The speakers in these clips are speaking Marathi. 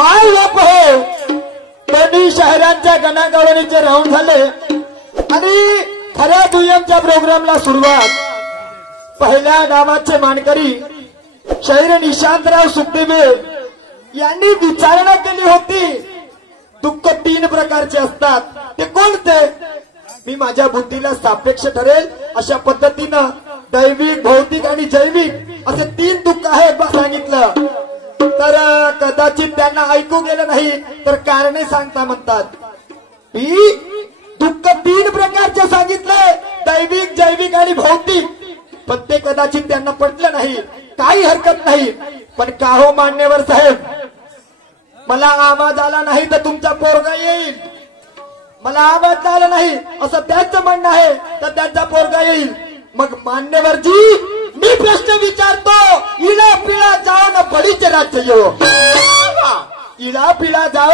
माय बाप हो दोन्ही शहरांच्या गणागवळणीचे राऊंड झाले आणि खऱ्या दुय्यमच्या प्रोग्रामला सुरुवात. पहिल्या नावाचे मानकरी शहीर निशांतराव सुखदेवे यांनी विचारणा केली होती. दुःख 3 प्रकारचे असतात, ते कोणते? मी माझ्या बुद्धीला सापेक्ष ठरेल अशा पद्धतीनं दैविक, भौतिक आणि जैविक असे 3 दुःख आहेत सांगितलं. तर कदाचित त्यांना ऐकू गेलं नाही तर कारणे सांगता म्हणतात. मी दुःख 3 प्रकारचे सांगितले, दैविक, जैविक आणि भौतिक, पण ते कदाचित त्यांना पटलं नाही. काही हरकत नाही, पण का हो मान्यवर साहेब, मला आवाज आला नाही तर तुमचा पोरगा येईल. मला आवाज आला नाही असं त्यांचं म्हणणं आहे तर त्यांचा पोरगा येईल. मग मान्यवरजी मी प्रश्न विचारतो, इला पिळा जाओ ना बळीचे राज्य येवो. इला पिळा जाओ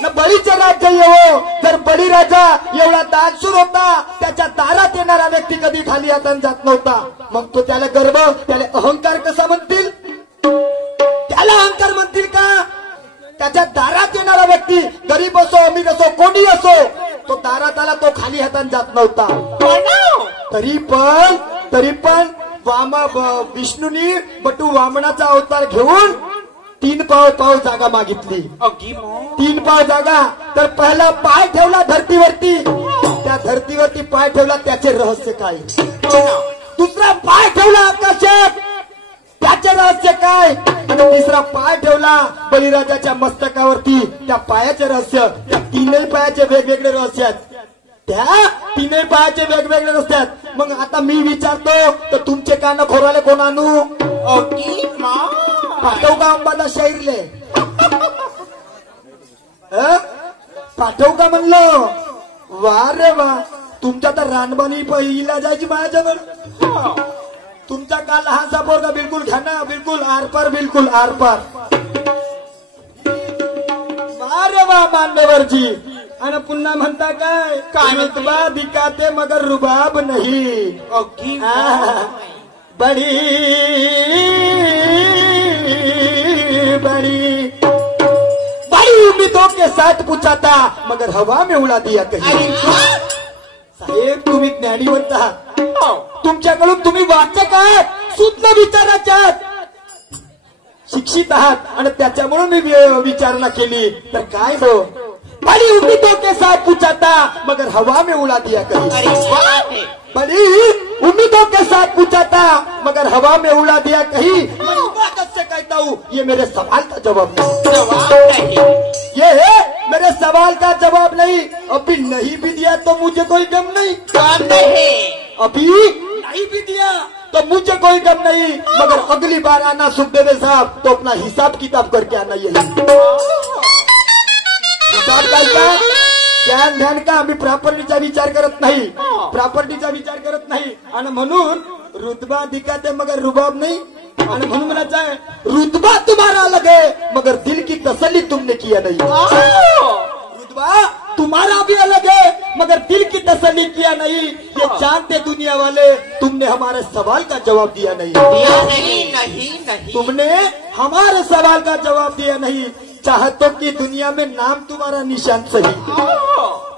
ना बळीचे राज्य येवो. जर बळीराजा एवढा दानशूर होता, त्याच्या दारात येणारा व्यक्ती कधी खाली हाताने जात नव्हता, मग तो त्याला गर्व, त्याला अहंकार कसा म्हणतील? त्याला अहंकार म्हणतील का? त्याच्या दारात येणारा व्यक्ती गरीब असो, अमीर असो, कोणी असो, तो दारात आला, तो खाली हाताने जात नव्हता. तरी पण विष्णूनी बटू वामनाचा अवतार घेऊन 3 पाव जागा मागितली. 3 पाव जागा. तर पहिला पाय ठेवला धरतीवरती, त्या धरतीवरती पाय ठेवला, त्याचे रहस्य काय? दुसरा पाय ठेवला आकाशात, त्याचे रहस्य काय? आणि तिसरा पाय ठेवला बळीराजाच्या मस्तकावरती, त्या पायाचे रहस्य. त्या 3 पायाचे वेगवेगळे रहस्य आहेत. त्या 3 पायाचे वेगवेगळे रहस्य आहेत. मग आता मी विचारतो तर तुमचे कान खोराले कोण आणू? पाठव का अंबादा शाहीरले? पाठव का म्हणलं? वा रे वा, तुमच्या तर रानबानी पहिला जायची माझ्याजवळ. तुमचा का लहानसा पोरगा बिलकुल घ्या ना, बिलकुल आरपार, बिलकुल आरपार. वा रे वा मान्यवरजी. आणि पुन्हा म्हणता काय रुतबा दिखाते मगर रुबाब नहीं. बड़ी बड़ी बड़ी उम्मीदों के साथ पूछा था मगर हवा में उड़ा दिया कहीं. साहेब तुम्ही ज्ञानीवंत आहात, तुमच्याकडून तुम्ही वाचक आहात, सूक्ष्म विचाराचे आहात, शिक्षित आहात आणि त्याच्यामुळे मी विचारणा केली. तर काय हो, बड़ी उम्मीदों के साथ पूछा था मगर हवा में उड़ा दिया कहीं. बड़ी उम्मीदों के साथ पूछा था मगर हवा में उड़ा दिया कहीं. मैं इबादत से कहता हूँ ये मेरे सवाल का जवाब नहीं. ये है मेरे सवाल का जवाब नहीं. अभी नहीं भी दिया तो मुझे कोई गम नहीं. अभी नहीं भी दिया तो मुझे कोई गम नहीं, मगर अगली बार आना सुखदेव साहब तो अपना हिसाब किताब करके आना. ये हिसाब का ज्ञान ध्यान का, आम्ही प्रॉपर्टीचा विचार करत नाही, प्रॉपर्टीचा विचार करत नाही. आणि म्हणून रुतबा दिखाते मगर रुबाब नहीं. आणि म्हणून म्हणायचं आहे रुतबा तुम्हारा अलग है मगर दिल की तसल्ली तुमने किया नहीं. रुतबा तुम्हारा भी अलग है मगर दिल की तसल्ली किया नहीं. ये जानते दुनिया वाले, तुमने हमारे सवाल का जवाब दिया नहीं. तुमने हमारे सवाल का जवाब दिया नहीं. चाहतों की दुनिया में नाम तुम्हारा निशान सही,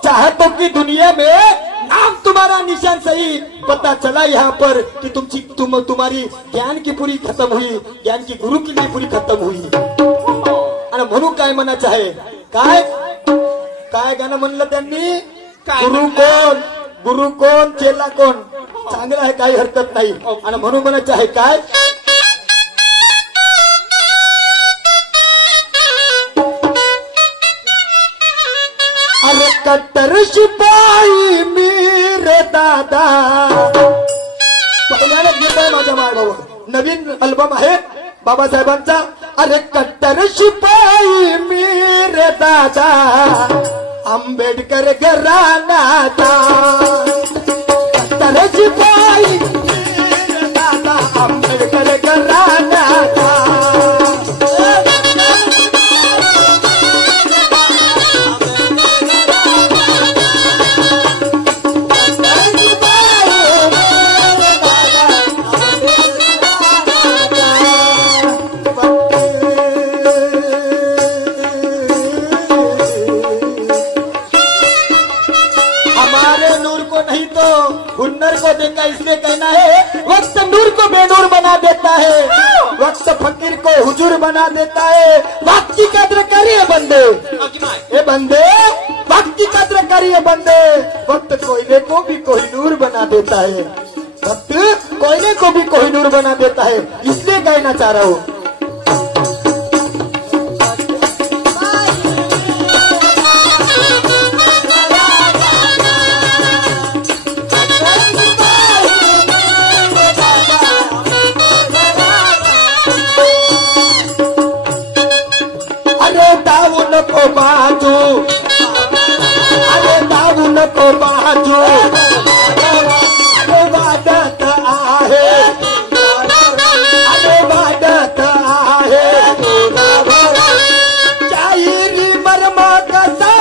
चाहतों की दुनिया में नाम तुम्हारा निशान सही. पता चला यहाँ पर कि तुम्हारी ज्ञान की पूरी खत्म हुई, ज्ञान की गुरु की पूरी खत्म हुई. आणि म्हणून काय म्हणायचं आहे? काय काय गाणं म्हणलं त्यांनी? गुरु कोण चेला कोण? चांगलं आहे, काही हरकत नाही. आणि म्हणून म्हणायचं आहे काय? अरे कट्टर शिपाई मेरे दादा. पहिल्याला घेत आहे माझ्या मागावर, नवीन अल्बम आहे बाबासाहेबांचा. अरे कट्टर शिपाई मेरे दादा, आंबेडकर घराण्याचा. कट्टर शिपाई मेरे दादा, आंबेडकर घराण्याचा. हुजूर बना देता है। वक्त की कद्र करिए बंदे, ए बंदे वक्त की कद्र करिए बंदे। वक्त कोयले को भी कोहिनूर बना देता है, वक्त कोयले को भी कोहिनूर बना देता है। इसलिए कहना चाह रहा हूँ को बाजू, अरे दाऊन को बाजू, अरे वादत आहे, अरे वादत आहे। जाईरी मरमा कसा,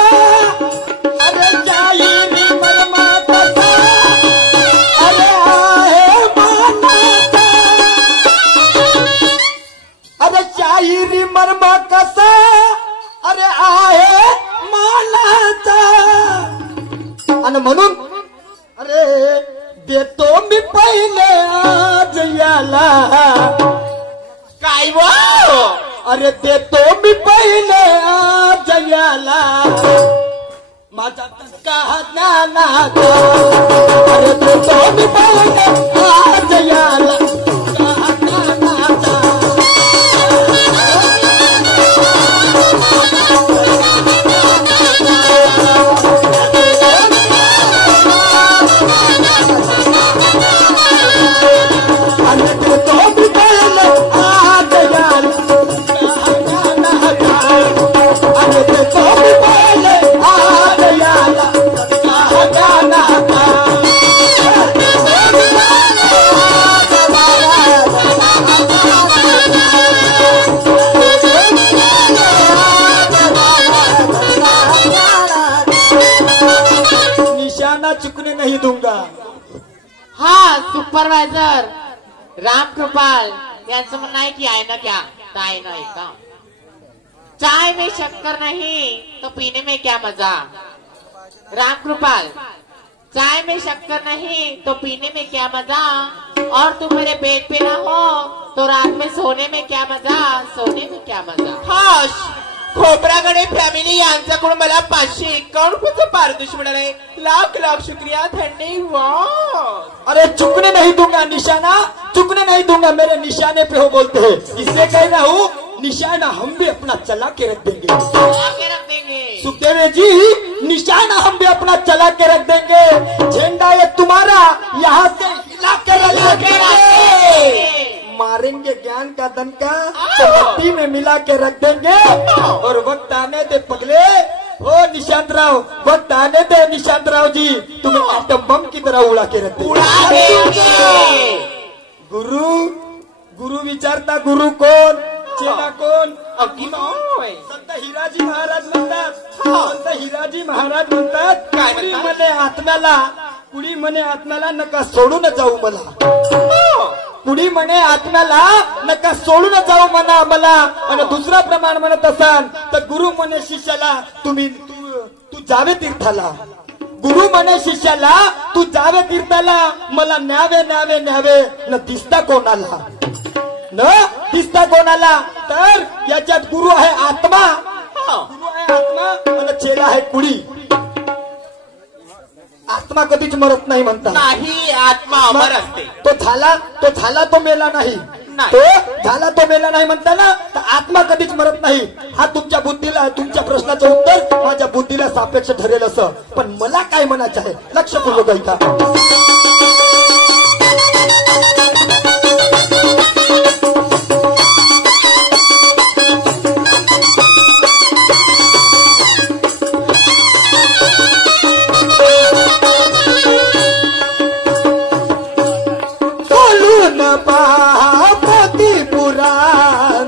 अरे जाईरी मरमा कसा, अरे आहे मानाचा, अरे जाईरी मरमा कसा, अरे आहे मानाचा। आणि म्हणून अरे देतो मी पहिले आज याला, काय वो? अरे देतो मी पहिले आज याला माझा तसका ज्ञानाचा। अरे देतो मी पहिले आज याला चुकने नहीं दूंगा। हाँ, सुपरवायझर रामकृपाल यांचं म्हणणं आहे की आहे ना क्या काय नाही का? चाय में शक्कर नहीं तो पीने में क्या मजा। रामकृपाल, चाय में शक्कर नहीं तो पीने में क्या मजा, और तुम मेरे बेड पे ना हो तो रात में सोने में क्या मजा, सोने में क्या मजा। हाँ, खोबरागडे फॅमिली यांच्याकडून मला 551 रुपयाचं पारितोषिक मिळालंय। लाख लाख शुक्रिया, धन्यवाद। अरे चुकने नहीं दूंगा निशाना, चुकने नहीं दूंगा, मेरे निशाने पे हो बोलते हैं। इसलिए कह रहा हूँ निशाना हम भी अपना चला के रख देंगे, सुखदेव जी निशाना हम भी अपना चला के रख देंगे। झंडा ये तुम्हारा यहाँ से हिला के रख देंगे, मारेंगे ज्ञान का दंका तो मिट्टी में मिला के रख देंगे। और वक्त आने दे पगले, ओ निशांत राव, वक्त आने दे निशांत राव जी, तुम्हें आटम बम की तरह उड़ा के रख देंगे। गुरु गुरु विचारता गुरु कोण, चेला कोण? संत हिराजी महाराज म्हणतात, संत हिराजी महाराज म्हणतात, कुणी म्हणे आत्म्याला, कुणी म्हणे आत्म्याला नका सोडून जाऊ मला, कुणी म्हणे आत्म्याला नका सोडून जाऊ म्हणा मला। आणि दुसरा प्रमाण म्हणत असाल तर गुरु म्हणे शिष्याला तू जावे तीर्थाला, गुरु म्हणे शिष्याला तू जावे तीर्थाला, मला न्यावे न्यावे न्यावे न दिसता कोणाला, न दिसता कोणाला। तर याच्यात गुरु आहे आत्मा, गुरु आहे आत्मा आणि चेला आहे कुडी। आत्मा कधीच मरत नाही म्हणतात, नाही आत्मा अमर असते। तो झाला तो मेला नाही, तो झाला तो मेला नाही म्हणता ना, तर आत्मा कधीच मरत नाही। हा तुमच्या बुद्धीला, तुमच्या प्रश्नाचं उत्तर माझ्या बुद्धीला सापेक्ष ठरेल असं, पण मला काय म्हणायचं आहे लक्षपूर्वक ऐका। पोती पुराण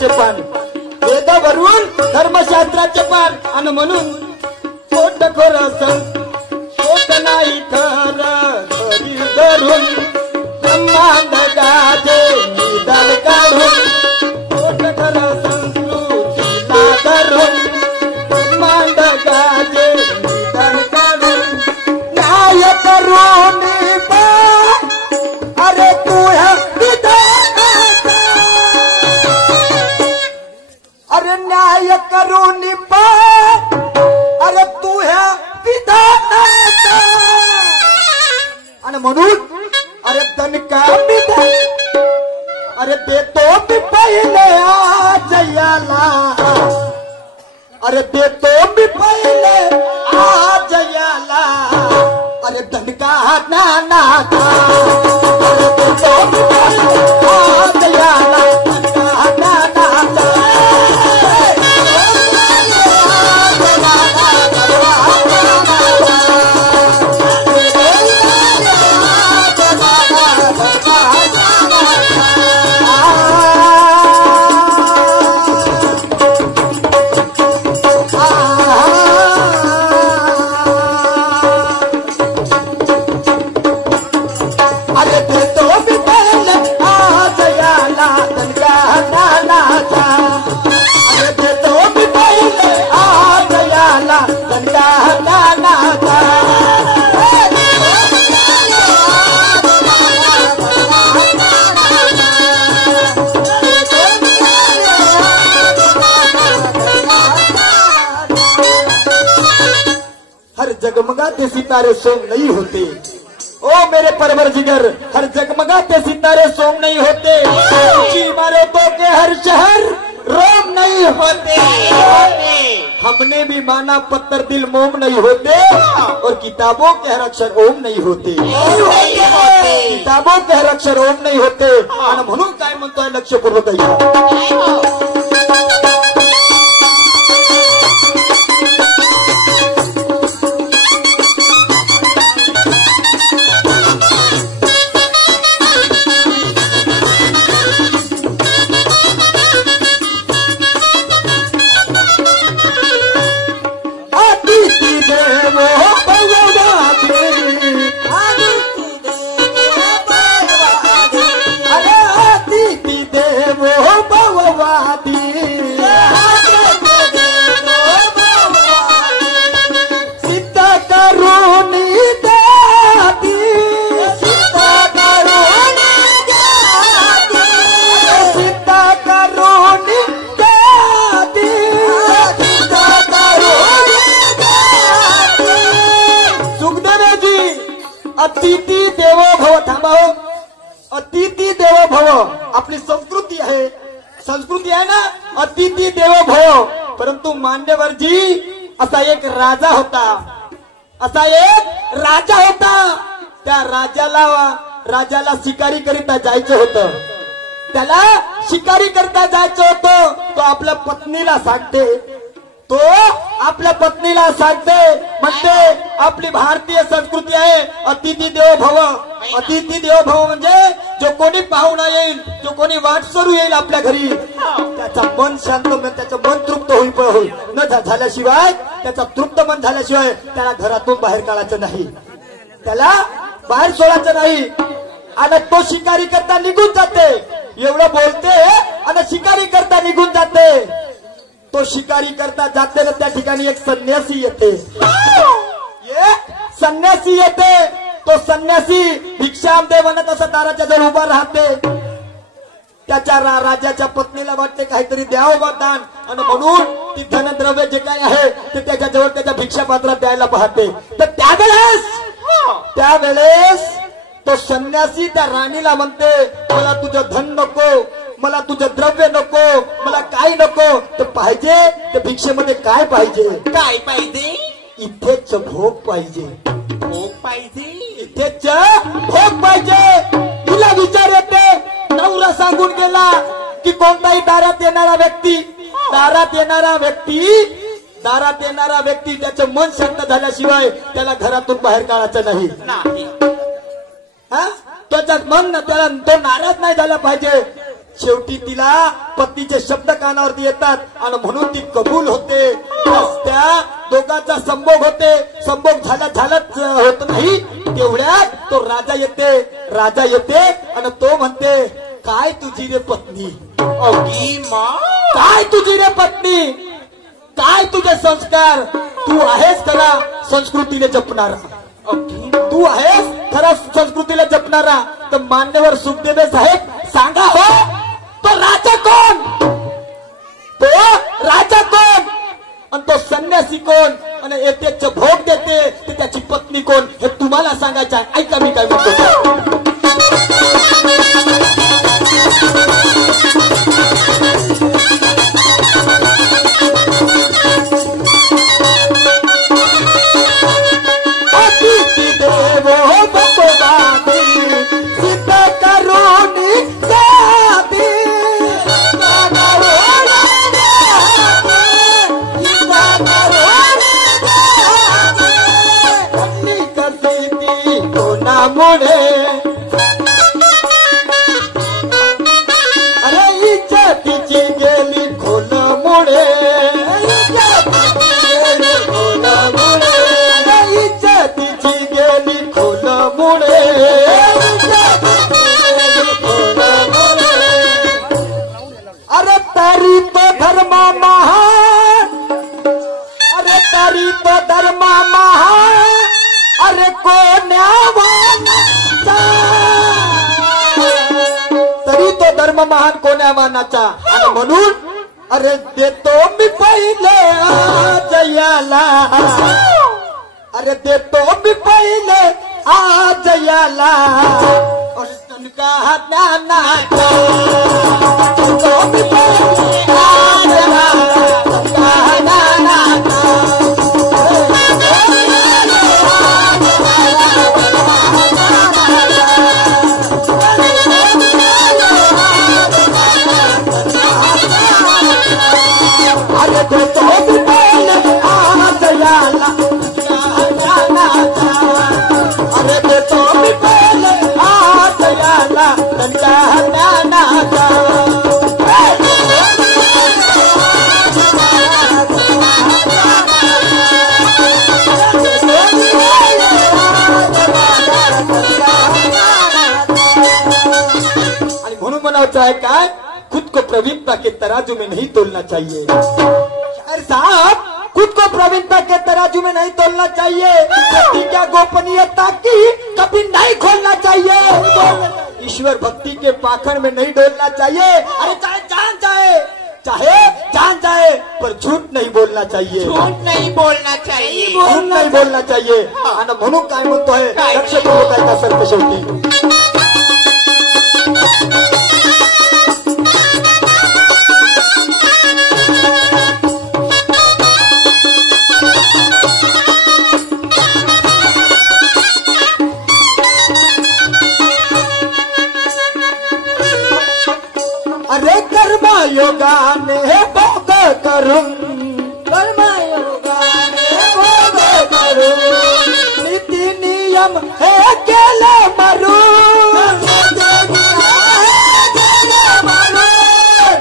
धर्मशास्त्राचे पान, वेदावरून धर्मशास्त्राचे पान, आणि म्हणून पोट खरं पोट नाही खर घरी धरून ब्रह्मांड गाजे निदान काढून, पोट खरं संस्कृतीला धरून ब्रह्मांड गाजे निदान काढून, न्याय करून अरे तू ह्या विधानाचा, अरे न्याय करून अरे तू ह्या विधानाचा, आणि म्हणून अरे दणका विधान अरे देतो मी पहिले आज याला, अरे देतो मी पहिले आज याला, अरे दणका नानाचा, अरे देतो मी पहिले आज याला, दणका नानाचा, जगमगाते सितारे सोम नहीं होते, ओ मेरे परवर जिगर, हर जगमगाते सितारे सोम नहीं होते, ऊंची इमारतों के हर शहर रोम नहीं होते, हमने भी माना पत्थर दिल मोम नहीं होते, और किताबों के हर अक्षर ओम नहीं होते, किताबों के हर अक्षर ओम नहीं होते, आणि म्हणून काय म्हणतोय लक्षपूर्वक ऐका, अतिथी देवो भव, थांबा हो, अतिथी देवो भव आपली संस्कृती आहे ना, अतिथी देवो भव, परंतु मांडेवरजी असा एक राजा होता, त्या राजाला शिकारी करिता जायचं होतं, त्याला शिकारी करता जायचं होतं, तो आपल्या पत्नीला सांगते, म्हणते आपली भारतीय संस्कृती आहे अतिथी देवो भव, अतिथी देवो भव म्हणजे जो कोणी पाहुणा येईल, जो कोणी वाटसरू येईल आपल्या घरी, त्याचा मन शांत, त्याचं मन तृप्त होईल न झाल्याशिवाय, त्याचा तृप्त मन झाल्याशिवाय त्याला घरातून बाहेर काढायचं नाही, त्याला बाहेर सोडायचं नाही, आणि तो शिकारी करता निघून जाते, एवढं बोलते आणि शिकारी करता निघून जाते, तो शिकारी करता जाते ना त्या ठिकाणी एक संन्यासी येते, तो संन्यासी भिक्षामदे म्हणत असं दाराच्या जवळ उभा राहते, त्याच्या राजाच्या पत्नीला वाटते काहीतरी द्यावं बा दान, आणि म्हणून ती धनद्रव्य जे काय आहे ते त्याच्या जवळ त्याच्या भिक्षा पात्रात द्यायला पाहते, तर त्यावेळेस तो संन्यासी त्या राणीला म्हणते, मला तुझं धन नको, मला तुझं द्रव्य नको, मला काय नको, तर पाहिजे ते भिक्षेमध्ये काय पाहिजे, इथेच भोग पाहिजे, इथेच भोग पाहिजे. तुला विचार येते, नवरा सांगून गेला की कोणताही दारात येणारा व्यक्ती त्याचं मन शांत झाल्याशिवाय त्याला घरातून बाहेर काढायचं नाही, त्याच्यात मन त्याला तो नाराज नाही झाला पाहिजे. शेवटी तिला पतीचे शब्द कानावरती येतात आणि म्हणून ती कबूल होते. त्या दोघांचा संभोग होते. संभोग झालाच होत नाही तेवढ्यात तो राजा येते आणि तो म्हणते, काय तुझी रे पत्नी, अगदी माँ काय तुझी रे पत्नी, काय तुझे संस्कार, तू आहेस खरा संस्कृतीने जपणारा, तू आहेस खरा संस्कृतीला जपणारा. तर मान्यवर सुखदेव साहेब सांगा हो, तो राजा कोण, तो राजा कोण आणि तो संन्यासी कोण आणि येतेच भोग देते ते त्याची पत्नी कोण हे तुम्हाला सांगायचं आहे. ऐका मी काय म्हणतो. अरे इज्जतीची गेली खोल मुळे, इज्जतीची गेली खोल मुळे. अरे तरी तो धर्म महान, अरे तरी तो धर्म महान, अरे तरी तो धर्म महान कोण्या मानाचा. आणि म्हणून अरे देतो मी पहिले आज याला, अरे देतो मी पहिले आज याला, का ज्ञानाचा देतो मी पहिले आज याला, है काय, खुद को प्रवीणता के तराजू में नहीं तोलना चाहिए. शायर साहब, खुद को प्रवीणता के तराजू में नहीं तोलना चाहिए. प्रतिज्ञा गोपनीयता की कभी नहीं खोलना चाहिए. ईश्वर भक्ति के पाखंड में नहीं डोलना चाहिए. अरे चाहे जान जाए पर झूठ नहीं बोलना चाहिए. झूठ नहीं बोलना चाहिए. झूठ नहीं बोलना चाहिए. आणि म्हणून काय म्हणतोय लक्षपूर्वक ऐका सर शेवटी. अरे कर्मयोगाने भोग करून, कर्मयोगाने भोग करून, नीती नियम हे केले मरून,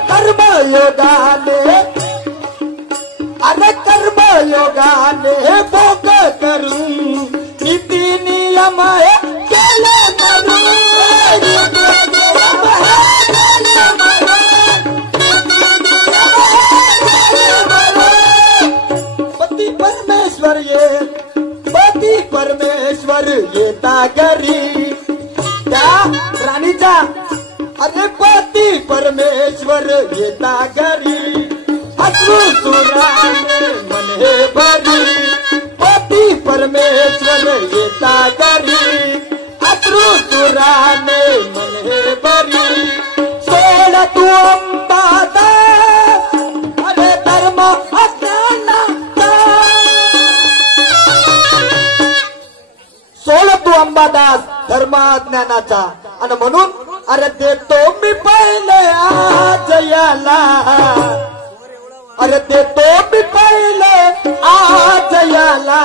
कर्मयोगाने, अरे कर्मयोगाने भोग करून, नीती नियम हे केले मरून. परमेश्वर येता घरी त्या राणीचा, अरे पती परमेश्वर येता घरी, अश्रुसुराने मन हे भरी, पती परमेश्वर येता घरी, अश्रुसुराने मन हे भरी. सोड तू अंबादा, अरे धर्म अज्ञानाचा, सोड तू अंबादास धर्माज्ञानाचा. आणि म्हणून अरे देतो मी पहिले आज याला, अरे देतो मी पहिले आज याला,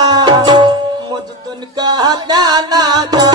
मजदून का ज्ञानाचा.